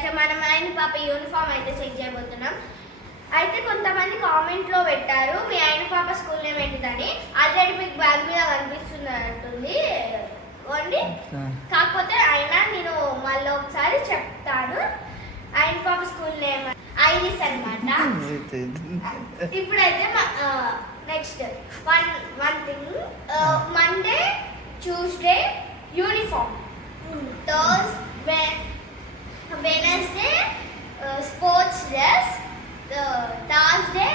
అయితే మనం ఆయన పాప యూనిఫామ్ అయితే చెక్ చేయబోతున్నాం. అయితే కొంతమంది కామెంట్లో పెట్టారు మీ ఆయన పాప స్కూల్ నేమ్ ఏంటిదని. ఆల్రెడీ మీకు బ్యాగ్ మీద కనిపిస్తున్నట్టుంది ఓన్లీ, కాకపోతే అయినా నేను మళ్ళీ ఒకసారి చెప్తాను. ఆయన పాప స్కూల్ నేమ్ ఐరిస్ అన్నమాట. ఇప్పుడైతే next one thing, Monday Tuesday uniform, Wednesday sports dress, Thursday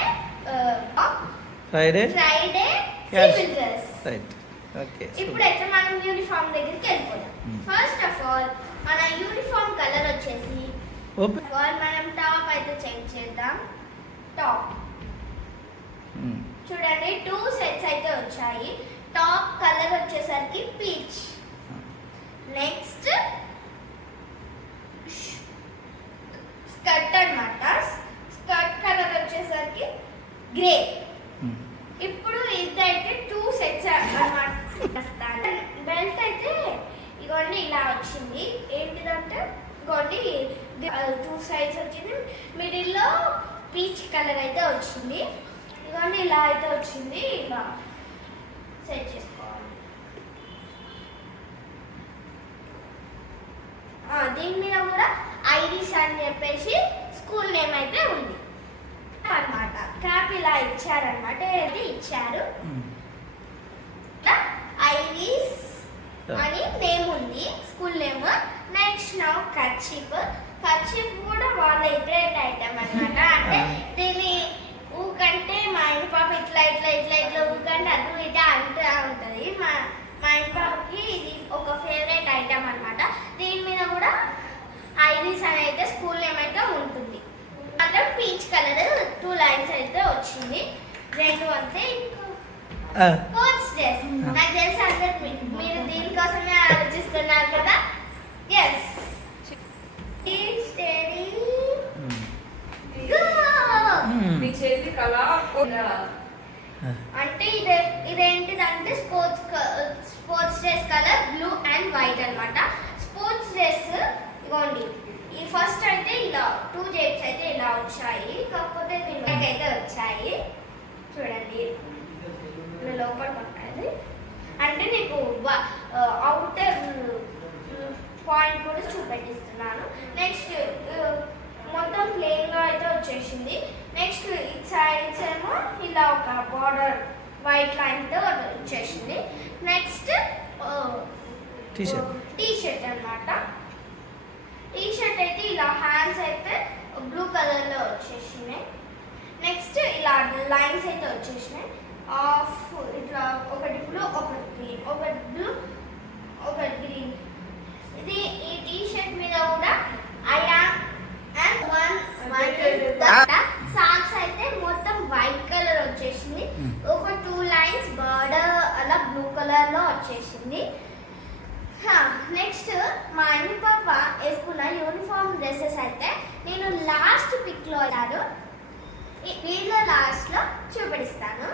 Friday civil dress. Okay, ఇప్పుడైతే మనం యూనిఫామ్ దగ్గరికి వెళ్ళిపోదాం. ఫస్ట్ ఆఫ్ ఆల్ మన యూనిఫామ్ కలర్ వచ్చేసి మనం టాప్ అయితే చెక్ చేద్దాం. టాప్ చూడండి 2 సెట్స్ అయితే వచ్చాయి. టాప్ కలర్ వచ్చేసరికి పీచ్. నెక్స్ట్ స్కర్ట్ అన్నమాట. స్కర్ట్ కలర్ వచ్చేసరికి గ్రే. ఇప్పుడు ఇదైతే 2 సెట్స్ అన్నమాట. బెల్ట్ అయితే ఇగోండి ఇలా వచ్చింది. ఏంటిదంటే ఇగోండి 2 సైడ్స్ వచ్చింది. మిడిల్లో పీచ్ కలర్ అయితే వచ్చింది. ఇవన్నీ ఇలా అయితే వచ్చింది. ఇలా సెట్ చేసుకోవాలి. దీని మీద కూడా ఐరిస్ అని చెప్పేసి స్కూల్ నేమ్ అయితే ఉంది అన్నమాట. క్యాప్ ఇలా ఇచ్చారనమాట. ఏది ఇచ్చారు ఐరిస్ అని నేమ్ ఉంది school name. Next now kerchief. Kerchief కూడా వాళ్ళ ఫేవరెట్ ఐటమ్ అన్నమాట. అంటే దీన్ని ఊకంటే మా ఇంటి పాప ఇట్లా ఇట్లా ఇట్లా ఇట్లా ఊకంటే అటు ఇట అంటూ ఉంటుంది. మా ఇంటి పాపకి ఇది ఒక ఫేవరెట్ ఐటమ్ అన్నమాట. దీని మీద కూడా ఐరిస్ అని అయితే స్కూల్ నేమ్ అయితే ఉంటుంది. మాత్రం పీచ్ కలర్ 2 లైన్స్ అయితే వచ్చింది. 2 అంతే. స్పోర్ట్స్ డ్రెస్ నాకు తెలిసి అందరు మీరు దీనికోసమే ఆలోచిస్తున్నారు కదా. ఎస్, స్టడీ అంటే ఇదేంటిదంటే sports dress colour blue and white అన్నమాట. స్పోర్ట్స్ డ్రెస్ ఇగోండి. ఈ ఫస్ట్ అయితే ఇలా 2 జేబ్స్ అయితే ఇలా వచ్చాయి. కాకపోతే దీనికి అయితే వచ్చాయి చూడండి లోపల పట్టాలి. అంటే నీకు అవుటర్ పాయింట్ కూడా చూపెట్టిస్తున్నాను. నెక్స్ట్ మొత్తం ప్లెయిన్ గా అయితే వచ్చేసింది. నెక్స్ట్ ఇట్ సైడ్స్ ఏమో ఇలా ఒక బార్డర్ వైట్ లైన్ తో వచ్చేసింది. నెక్స్ట్ టీ షర్ట్ అన్నమాట. టీ షర్ట్ అయితే ఇలా హ్యాండ్స్ అయితే బ్లూ కలర్ లో వచ్చేసినాయి. నెక్స్ట్ ఇలా లైన్స్ అయితే వచ్చేసినాయి. ఇట్లా ఒకటి బ్లూ ఒకటి గ్రీన్, ఒకటి బ్లూ ఒకటి గ్రీన్. ఇది ఈ టీ షర్ట్ మీద కూడా సాక్స్ అయితే మొత్తం వైట్ కలర్ వచ్చేసింది. ఒక 2 లైన్స్ బర్డర్ అలా బ్లూ కలర్ లో వచ్చేసింది. నెక్స్ట్ మా అన్ని పాప వేసుకున్న యూనిఫామ్ డ్రెస్సెస్ అయితే నేను లాస్ట్ పిక్ లో వీడియో లాస్ట్ లో చూపిస్తాను.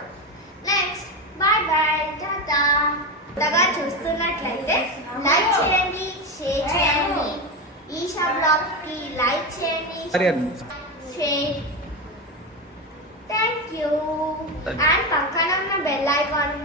Next bye bye tata. కొత్తగా చూస్తున్నట్లయితే లైక్ చేయండి, షేర్ చేయండి. ఈషా బ్లాగ్ కి లైక్ చేయండి, షేర్. Thank you. అండ్ పక్కన ఉన్న బెల్ ఐకాన్